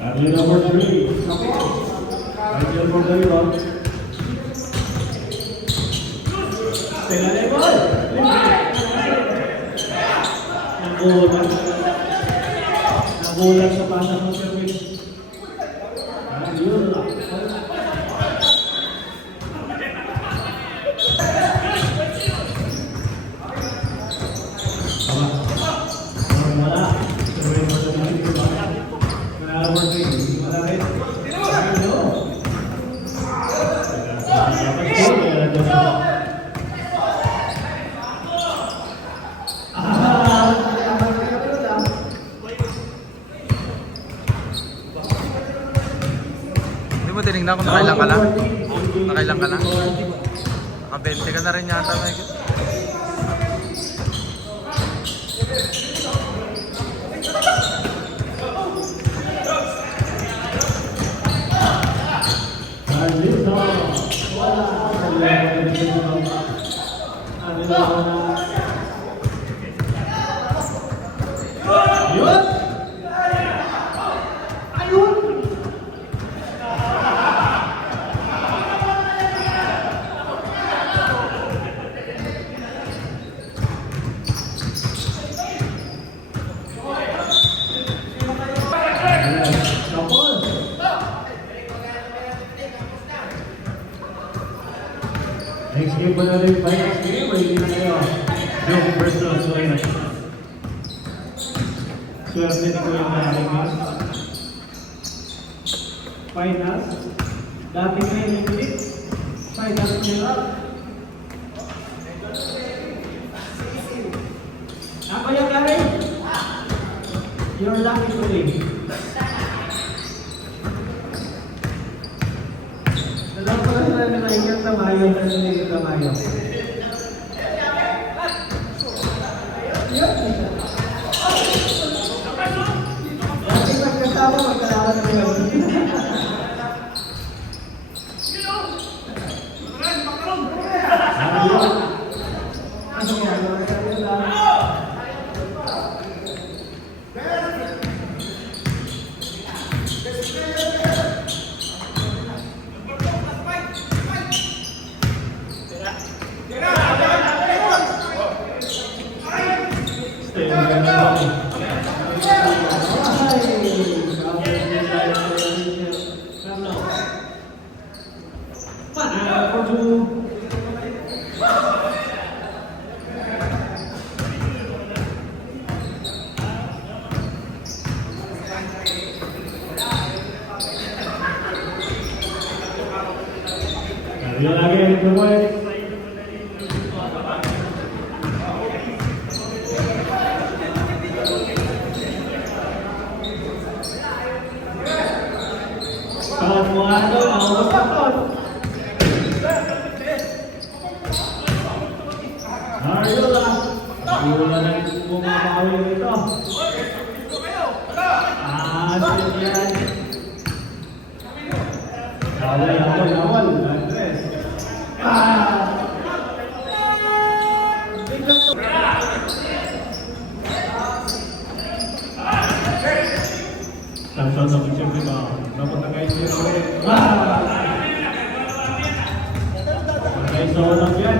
Battle number 3. Idol for the rebound. Stella Lebol. Nagulat sa pasang ng service. Ayun lang. Hindi mo tinignan kung nakailang ka lang? Nakailang ka lang? Naka-20 ka na rin yata, Michael. Next game pa na rin ba? Next game, may hindi na kayo. Joke versus Suena. Swerte ni Kuya Marimas. Finals. Dating na yung ulit. Finals nila. Ako yung gari. You're lucky today. Alam ko na sila na yung tamayo na sila yung tamayo. Dati magkasama, magkalaman na yun. Ano yan? Yang lagi yang terbaik. Kalau ada mau takut. Ayolah. Ayolah dari bunga bawang itu. Siap. Awal. Tanpa sampai kita dapat tengah isi oleh seorang dia.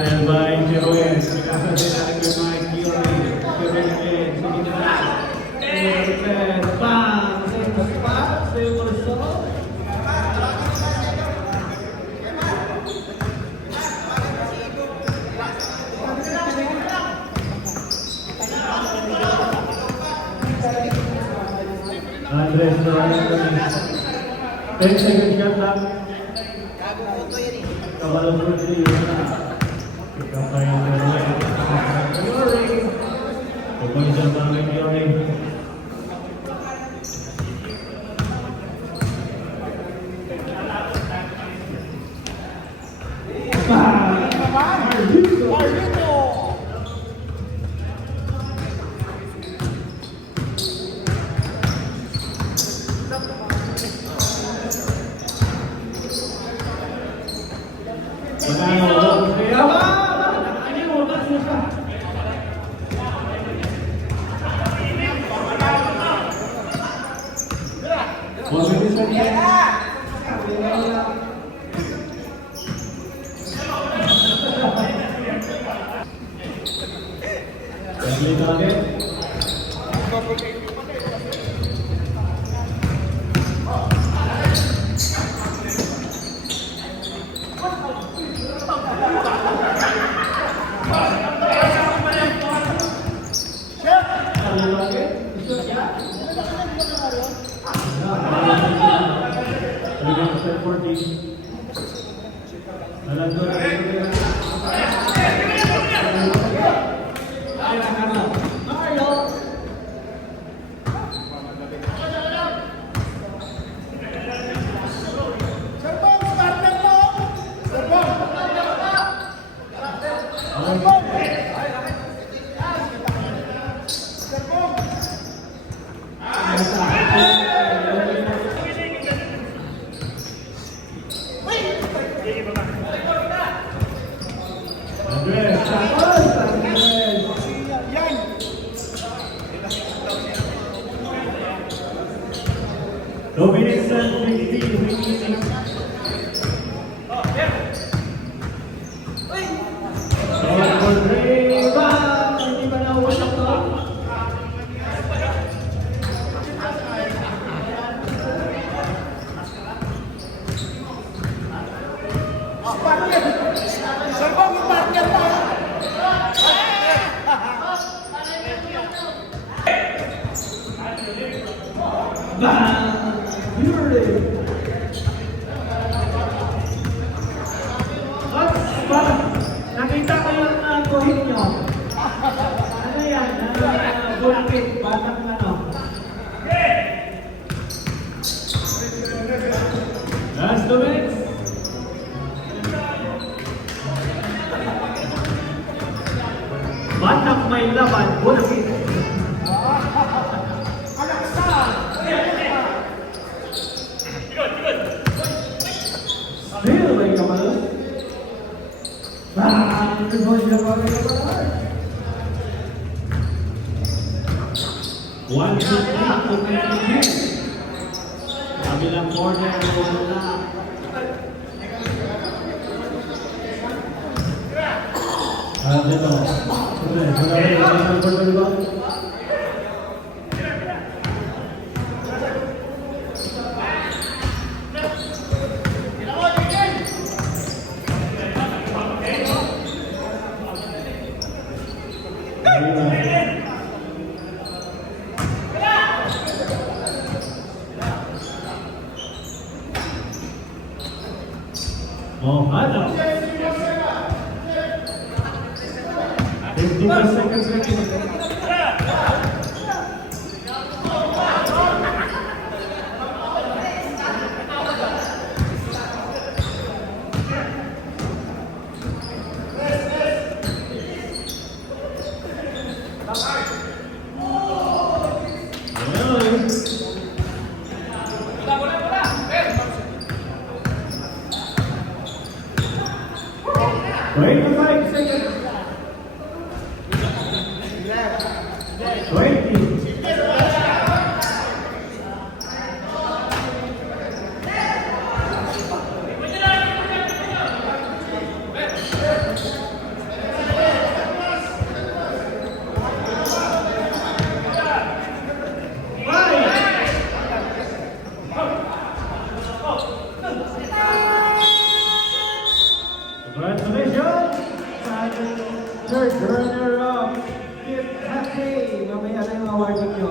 Stand by Jeroen, kasih dari pemain kiri, Jeroen, bang, saya bersama. Andres, 10 seconds shot lang. Kawalan po siya. Kapay ang Jeroen. Pagpag isang tangan Jeroen. Bang! Magkano? Kaya ba? Ano yung wakas mo siya? Mabilis na niya. Pagli natin. Dominix and 16. Nakita ko yung buhit nyo. Ano yan? Bulakit. Batang ano? Last 2 minutes. Batang may laban. Bulakit. Still may kamal. One shot na kung may kabilang corner na. Dito. Oh, ano? 55 seconds remaining. Wait for 5 seconds. 20. Congratulations! Third runner-up, Kip Happy. Mamaya na yung award niyo.